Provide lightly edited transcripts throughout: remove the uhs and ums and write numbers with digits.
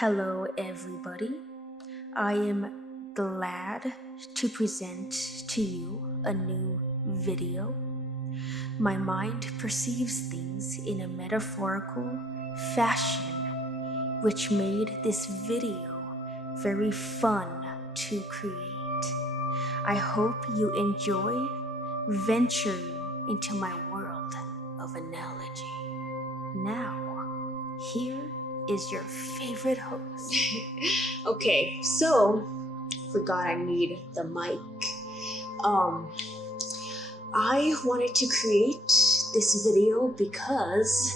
Hello, everybody. I am glad to present to you a new video. My mind perceives things in a metaphorical fashion, which made this video very fun to create. I hope you enjoy venturing into my world of analogy. Now, here is your favorite host. Okay, so forgot I need the mic. I wanted to create this video because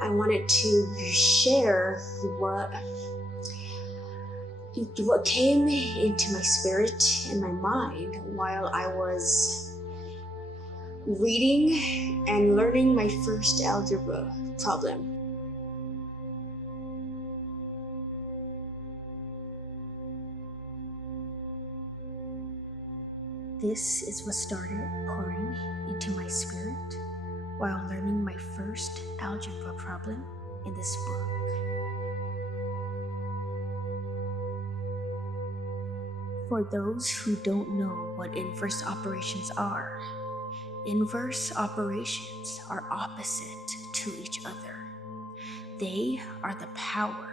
I wanted to share what came into my spirit and my mind while I was reading and learning my first algebra problem. This is what started pouring into my spirit while learning my first algebra problem in this book. For those who don't know what inverse operations are opposite to each other. They are the power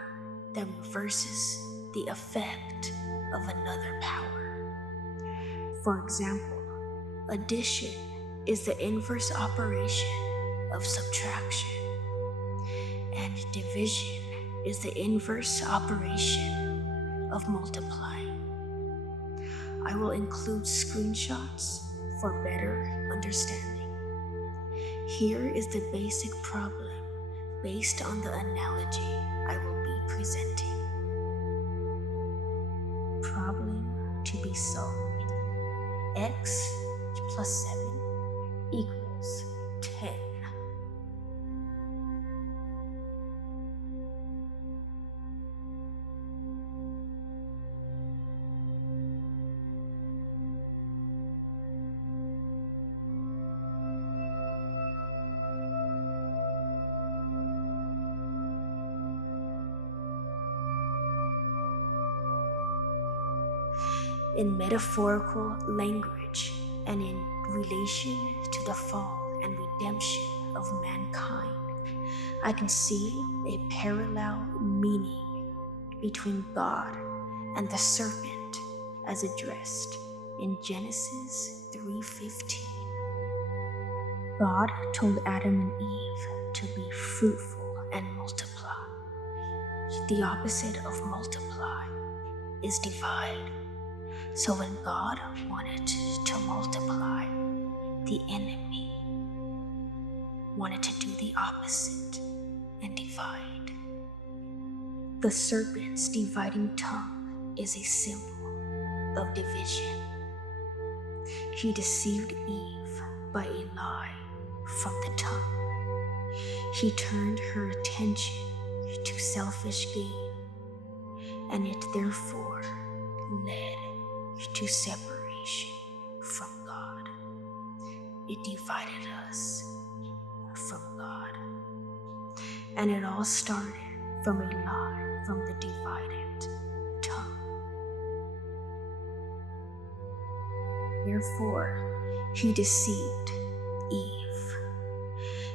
that reverses the effect of another power. For example, addition is the inverse operation of subtraction, and division is the inverse operation of multiplying. I will include screenshots for better understanding. Here is the basic problem based on the analogy I will be presenting. Problem to be solved. X plus 7 equals 10. In metaphorical language and in relation to the fall and redemption of mankind, I can see a parallel meaning between God and the serpent as addressed in Genesis 3:15. God told Adam and Eve to be fruitful and multiply. The opposite of multiply is divide. So when God wanted to multiply, the enemy wanted to do the opposite and divide. The serpent's dividing tongue is a symbol of division. He deceived Eve by a lie from the tongue. He turned her attention to selfish gain, and it therefore led to separation from God. It divided us from God. And it all started from a lie from the divided tongue. Therefore, he deceived Eve.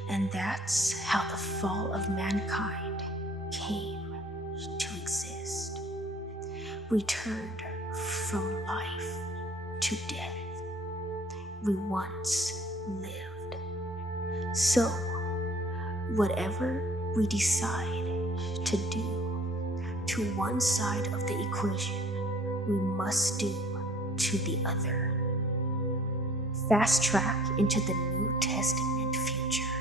And that's how the fall of mankind came to exist. We turned from life to death. We once lived. So, whatever we decide to do to one side of the equation, we must do to the other. Fast track into the New Testament future.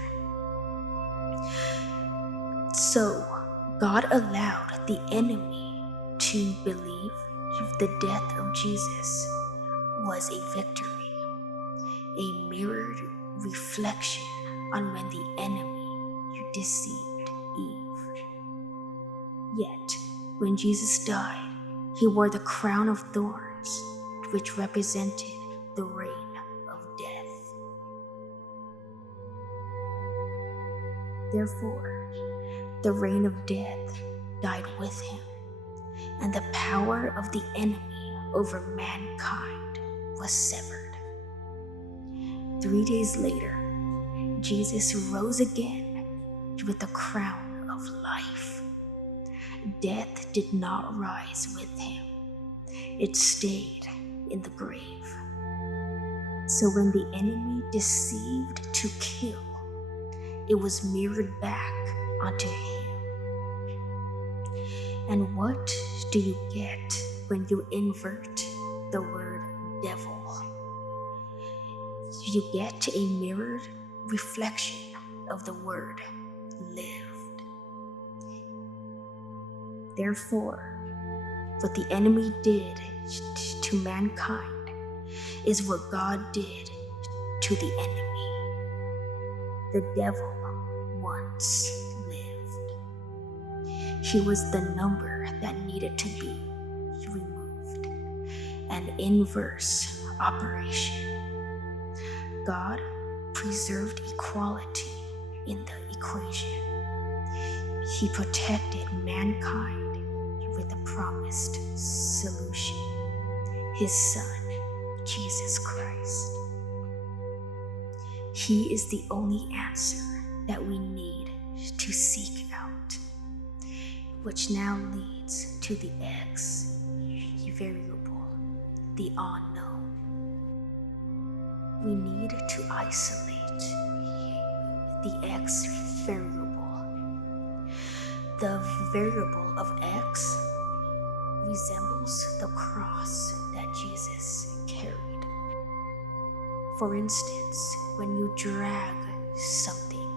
So, God allowed the enemy to believe the death of Jesus was a victory, a mirrored reflection on when the enemy deceived Eve. Yet, when Jesus died, he wore the crown of thorns, which represented the reign of death. Therefore, the reign of death died with him, and the power of the enemy over mankind was severed. 3 days later, Jesus rose again with the crown of life. Death did not rise with him. It stayed in the grave. So when the enemy deceived to kill, it was mirrored back onto him. And what do you get when you invert the word devil? You get a mirrored reflection of the word lived. Therefore, what the enemy did to mankind is what God did to the enemy. The devil once lived. He was the number that needed to be removed. An inverse operation. God preserved equality in the equation. He protected mankind with the promised solution, his Son, Jesus Christ. He is the only answer that we need to seek out, which now leads to the X variable, the unknown. We need to isolate the X variable. The variable of X resembles the cross that Jesus carried. For instance, when you drag something,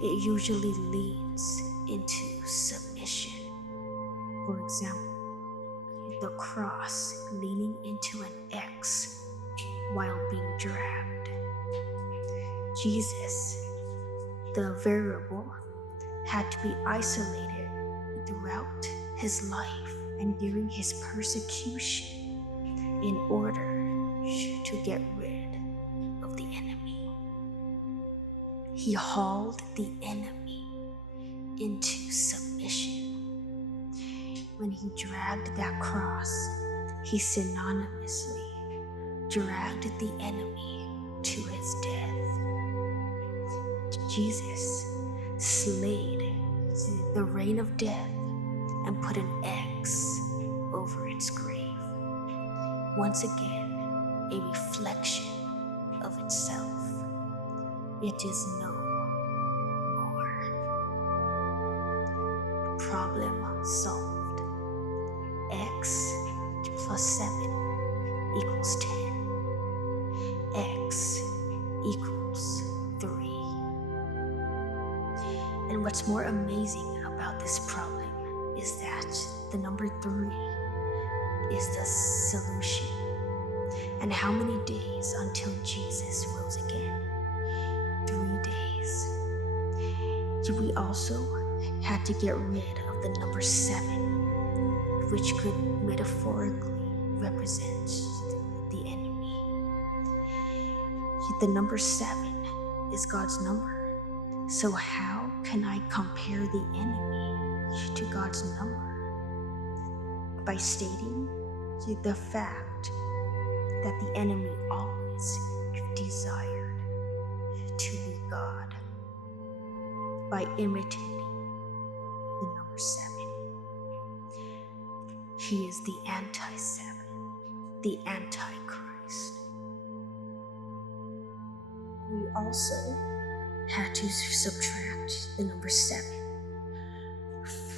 it usually leans into submission. For example, the cross leaning into an X while being dragged. Jesus, the variable, had to be isolated throughout his life and during his persecution in order to get rid of the enemy. He hauled the enemy into submission. When he dragged that cross, he synonymously dragged the enemy to his death. Jesus slayed the reign of death and put an X over its grave. Once again, a reflection of itself. It is no more. Problem solved. X plus 7 equals 10. X equals 3. And what's more amazing about this problem is that the number 3 is the solution. And how many days until Jesus rose again? 3 days. We also had to get rid of the number 7, which could metaphorically represent the enemy. The number 7 is God's number. So how can I compare the enemy to God's number? By stating the fact that the enemy always desired to be God by imitating the number 7. He is the anti-7, the antichrist. We also had to subtract the number 7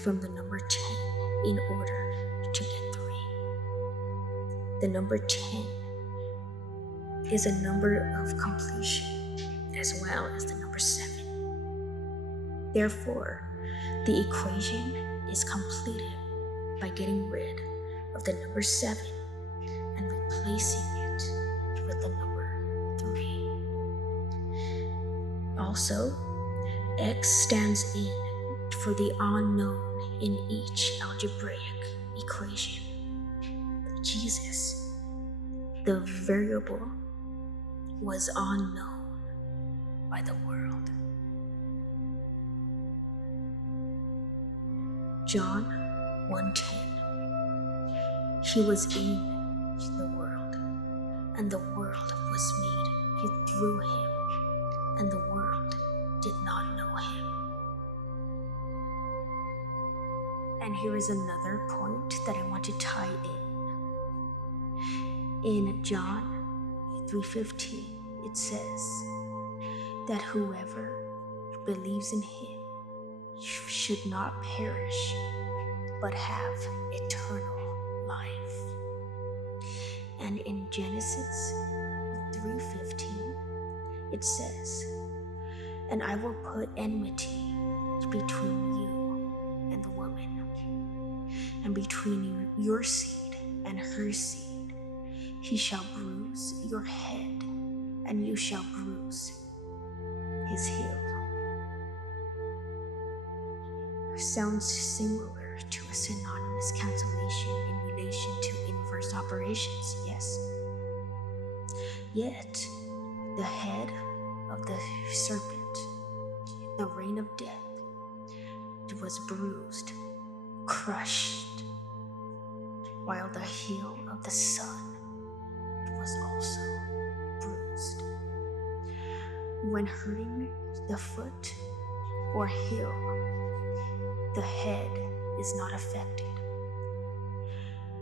from the number 10 in order to get 3. The number 10 is a number of completion as well as the number 7. Therefore, the equation is completed by getting rid of the number 7 and replacing it with the number 3. Also, X stands in for the unknown in each algebraic equation. Jesus, the variable, was unknown by the world. John 1:10. He was in the world, and the world was made through him, and the world did not know him. And here is another point that I want to tie in. In John 3:15, it says that whoever believes in him should not perish, but have eternal life. And in Genesis 3:15, it says, "And I will put enmity between you and the woman, and between your seed and her seed. He shall bruise your head, and you shall bruise his heel." Sounds similar to a synonymous cancellation in relation to inverse operations, yes? Yet, the head of the serpent, the reign of death, was bruised, crushed, while the heel of the sun was also bruised. When hurting the foot or heel, the head is not affected.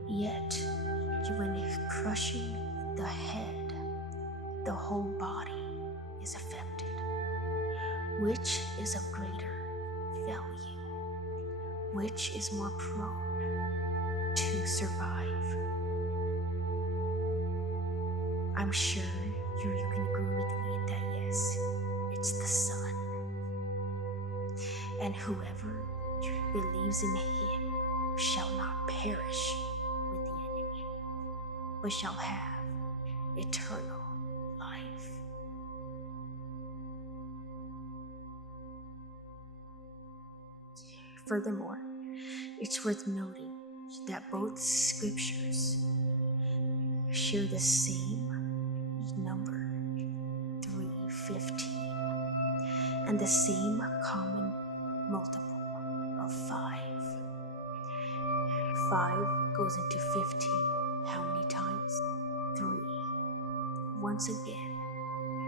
Yet, when crushing the head, the whole body is affected. Which is of greater value? Which is more prone to survive? I'm sure you can agree with me that yes, it's the Son. And whoever believes in him shall not perish with the enemy, but shall have eternal life. Furthermore, it's worth noting that both scriptures share the same number, 3:15, and the same common multiple of 5. 5 goes into 15 how many times? 3. Once again,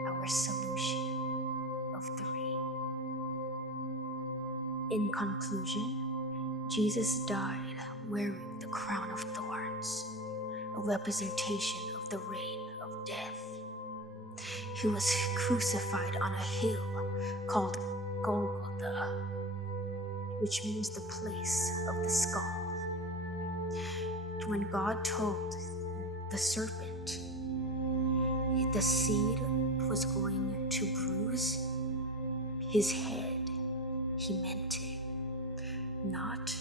our solution of 3. In conclusion, Jesus died wearing the crown of thorns, a representation of the reign of death. He was crucified on a hill called Golgotha, which means the place of the skull. When God told the serpent the seed was going to bruise his head, he meant it. Not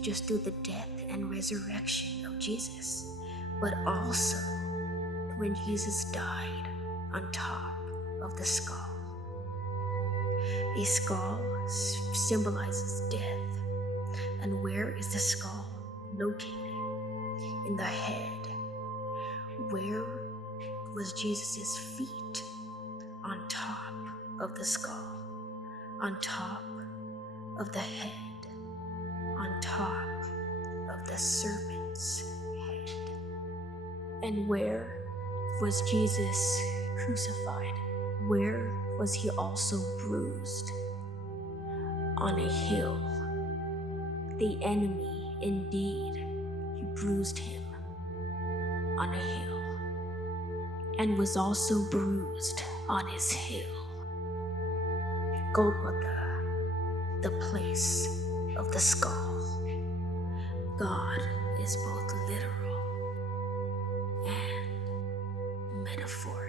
just through the death and resurrection of Jesus, but also when Jesus died on top of the skull. A skull symbolizes death. And where is the skull located? In the head. Where was Jesus' feet? On top of the skull. On top of the head. On top of the serpent's head. And where was Jesus crucified? Where was he also bruised? On a hill. The enemy, indeed, he bruised him on a hill, and was also bruised on his hill. Golgotha, the place of the skull. God is both literal and metaphorical.